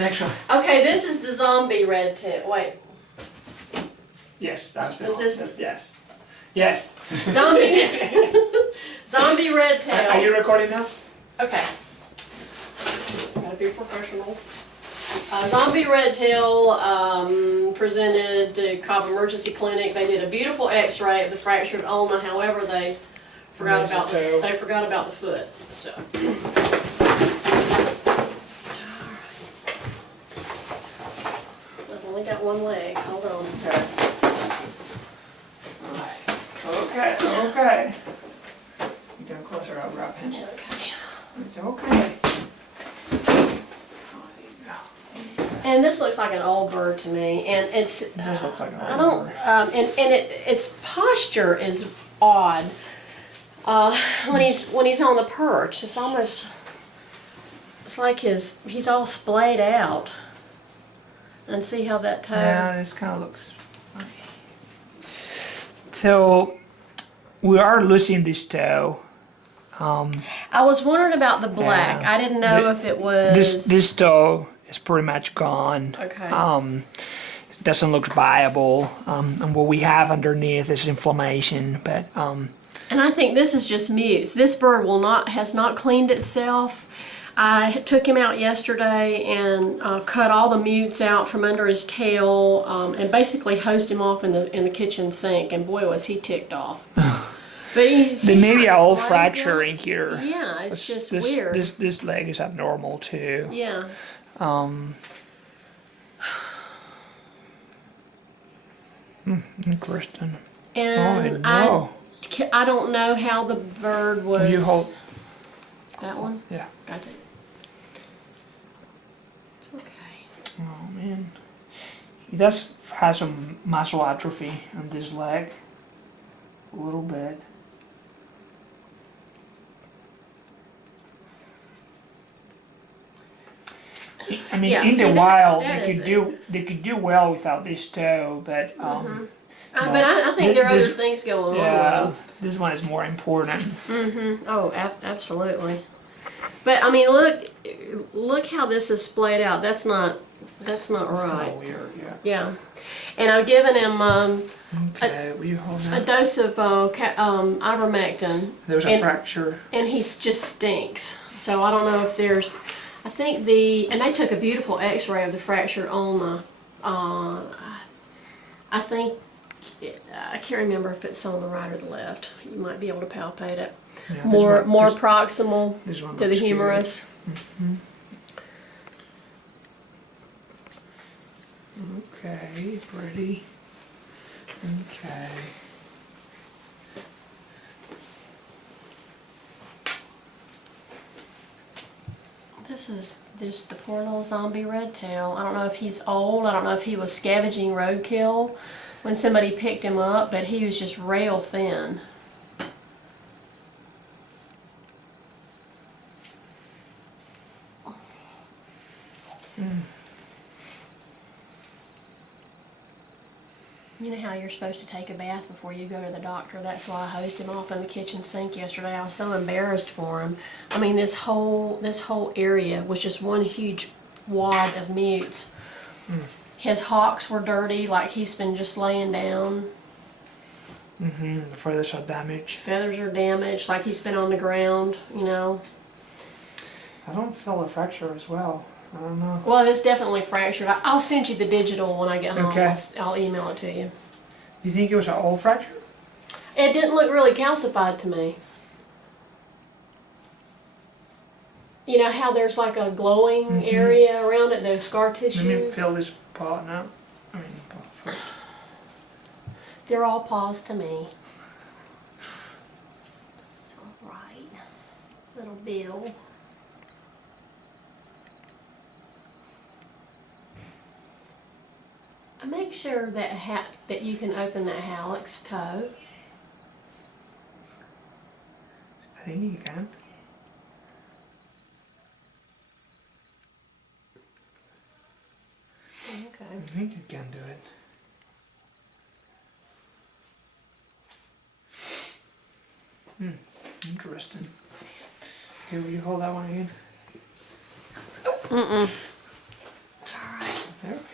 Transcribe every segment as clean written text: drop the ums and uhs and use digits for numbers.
Next one. Okay, this is the zombie red tail. Wait. Yes, that's the Is one. this- Yes. Yes. Zombie. Zombie red tail. Are you recording now? Okay. Gotta be professional. Zombie red tail presented to Cobb Emergency Clinic. They did a beautiful X-ray of the fractured ulna. However, they forgot about the foot. So. I've only got one leg. Hold on. Okay. Okay. You come closer, I'll grab him. Okay. It's okay. And this looks like an old bird to me, and it's. It does look like an old I don't. bird. Its posture is odd. When he's on the perch, it's almost. It's like he's all splayed out. And see how that toe. Yeah, this kind of looks funny. So we are losing this toe. I was wondering about the black. Yeah. I didn't know if it was. This toe is pretty much gone. Okay. It doesn't look viable. And what we have underneath is inflammation. But And I think this is just mutes. This bird has not cleaned itself. I took him out yesterday and cut all the mutes out from under his tail and basically hosed him off in the kitchen sink. And boy, was he ticked off. But there may be an old fracture in here. Yeah, it's just this, weird. This leg is abnormal too. Yeah. Interesting. And no. I don't know how the bird was. You hold. That one? Yeah. Got it. It's okay. Oh man. He does have some muscle atrophy on this leg. A little bit. I mean, Yeah, in see, the wild, that they could do well without this toe, but But I think there are other things going on with them. this one is more important. Oh, absolutely. But I mean, look how this is splayed out. That's not That's right. kind of weird, yeah. Yeah, and I've given him Okay, will you hold a that? dose of ivermectin. There's a fracture. And he just stinks. So I don't know if there's. I think and they took a beautiful X-ray of the fractured ulna. I think. I can't remember if it's on the right or the left. You might be able to palpate it. Yeah, More proximal this one to the looks good. humerus. Okay, pretty. Okay. This is just the poor little zombie red tail. I don't know if he's old. I don't know if he was scavenging roadkill when somebody picked him up, but he was just rail thin. You know how you're supposed to take a bath before you go to the doctor? That's why I hosed him off in the kitchen sink yesterday. I was so embarrassed for him. I mean, this whole area was just one huge wad of mutes. His hocks were dirty, like he's been just laying down. The feathers are damaged. Feathers are damaged, like he's been on the ground, you know. I don't feel a fracture as well. I don't know. Well, it's definitely fractured. I'll send you the digital when I get home. Okay. I'll email it to you. Do you think it was an old fracture? It didn't look really calcified to me. You know how there's like a glowing area around it, the scar tissue? Let me feel this paw now. I mean, paw first. They're all paws to me. All right. Little Bill. Make sure that you can open that hallux toe. I think you can. Okay. I think you can do it. Interesting. Okay, will you hold that one again?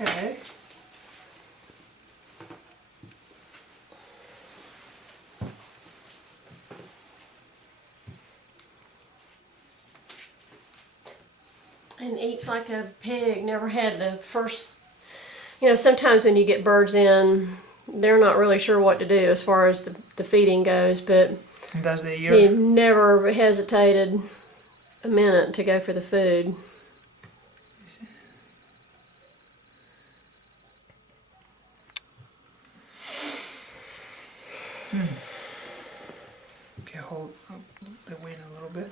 Okay. And eats like a pig. Never had the first. You know, sometimes when you get birds in, they're not really sure what to do as far as the feeding goes, but And does the he ear? never hesitated a minute to go for the food. Okay, hold up the wing a little bit.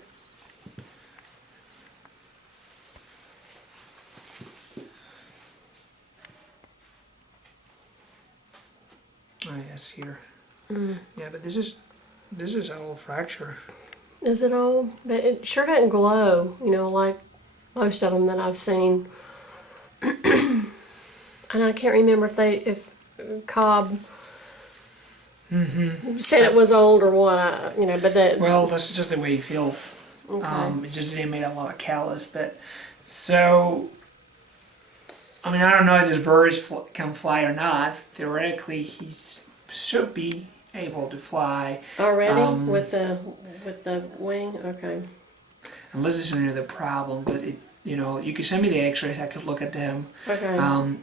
Oh yes, here. Yeah, but this is a little fracture. Is it all? But it sure doesn't glow, you know, like most of them that I've seen. And I can't remember if Cobb said it was old or what, you know, but that. Well, that's just the way he feels. Okay. It just didn't make a lot of callus, but so. I mean, I don't know if this bird can fly or not. Theoretically, he should be able to fly. Already with the wing, okay. Unless it's another problem, but it, you know, you could send me the X-rays. I could look at them. Okay.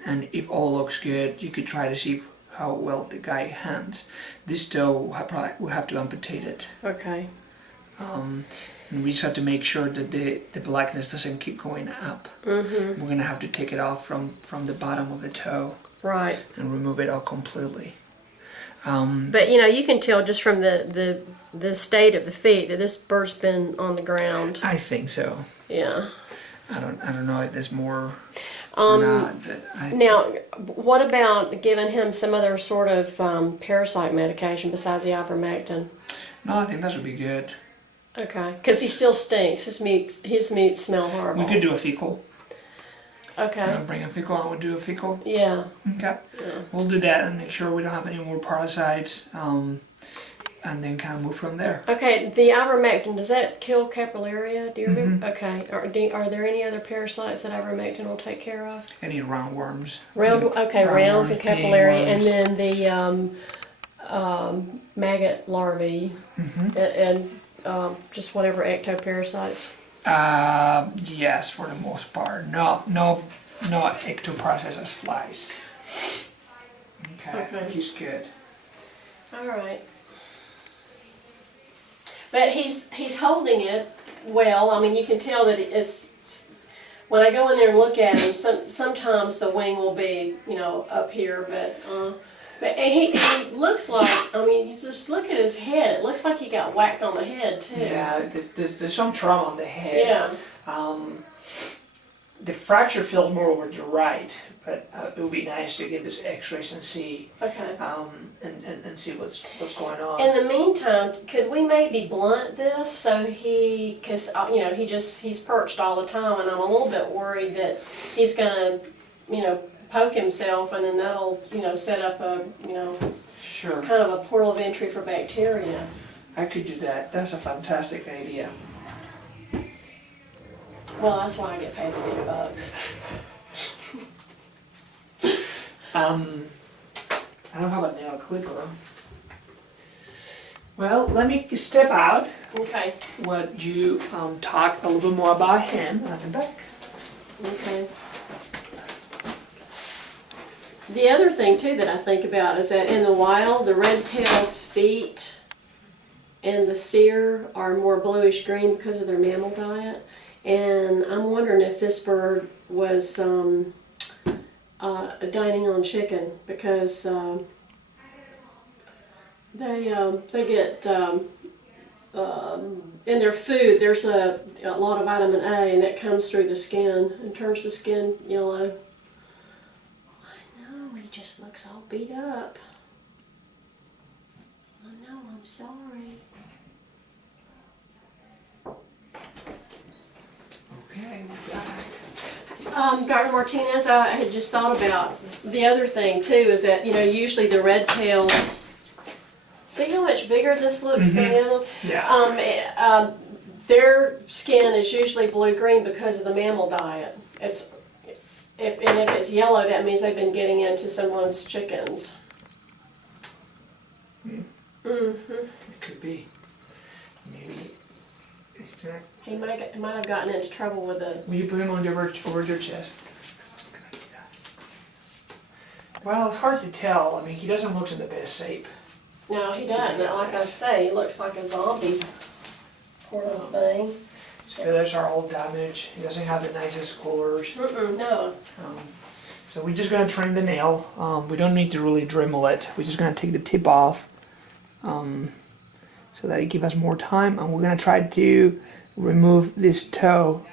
And if all looks good, you could try to see how well the guy hands. This toe, we'll have to amputate it. Okay. And we just have to make sure that the blackness doesn't keep going up. Mm-hmm. We're gonna have to take it off from the bottom of the toe Right. and remove it all completely. But you know, you can tell just from the state of the feet that this bird's been on the ground. I think so. Yeah. I don't know if there's more or not. But Now, what about giving him some other sort of parasite medication besides the ivermectin? no, I think that would be good. Okay, because he still stinks. His meats smell horrible. We could do a fecal. Okay. Bring a fecal and we'll do a fecal. Yeah. Okay. Yeah. We'll do that and make sure we don't have any more parasites. And then kind of move from there. Okay, the ivermectin, does that kill capillaria? Do you remember? Okay. Are there any other parasites that ivermectin will take care of? Any roundworms. Rounds and capillary, pinworms. and then the maggot larvae, and just whatever ectoparasites. Yes, for the most part. No ectoparasites as flies. Okay, he's good. All right. But he's holding it well. I mean, you can tell that it's. When I go in there and look at him, sometimes the wing will be, you know, up here, but he looks like. I mean, you just look at his head. It looks like he got whacked on the head too. Yeah, there's some trauma on the head. Yeah. The fracture feels more over to the right, but it would be nice to get this X-rays and see. Okay. And see what's going on. In the meantime, could we maybe blunt this so because you know he's perched all the time, and I'm a little bit worried that he's gonna, you know, poke himself, and then that'll, you know, set up a, you know, Sure. kind of a portal of entry for bacteria. I could do that. That's a fantastic idea. Well, that's why I get paid $50 bucks. I don't have a nail clipper. Well, let me step out. Okay. What you talk a little bit more about him, and I'll come back. Okay. The other thing too that I think about is that in the wild, the red-tail's feet and the seer are more bluish green because of their mammal diet. And I'm wondering if this bird was dining on chicken, because they get in their food. There's a lot of vitamin A, and that comes through the skin and turns the skin yellow. I know, he just looks all beat up. I know, I'm sorry. Okay, we got it. Dr. Martinez, I had just thought about the other thing too, is that, you know, usually the red tails, see how much bigger this looks than the other? Yeah. Their skin is usually blue-green because of the mammal diet. It's and if it's yellow, that means they've been getting into someone's chickens. It could be. Maybe it's not. He might have gotten into trouble with the. Will you put him on over your chest? Well, it's hard to tell. I mean, he doesn't look in the best shape. No, he doesn't. Like I say, he looks like a zombie. Poor little thing. His feathers are all damaged. He doesn't have the nicest colors. No. So we're just gonna trim the nail. We don't need to really Dremel it. We're just gonna take the tip off, so that it gives us more time. And we're gonna try to remove this toe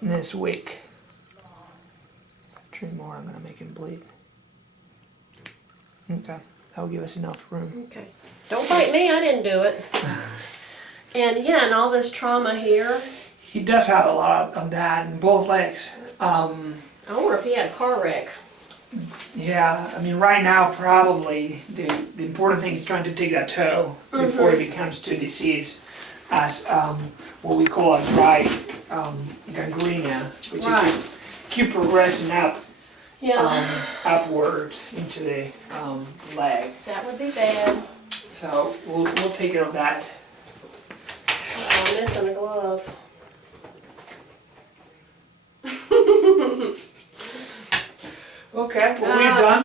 this week. Trim more. I'm gonna make him bleed. Okay, that will give us enough room. Okay. Don't bite me. I didn't do it. And yeah, and all this trauma here. He does have a lot of that in both legs. I wonder if he had a car wreck. Yeah, I mean, right now probably the important thing is trying to take that toe before it becomes too diseased, as what we call a dry gangrena, which Right. you keep progressing up Yeah. upward into the leg. That would be bad. So we'll take care of that. Oh, I'm missing a glove. Okay, well we're done.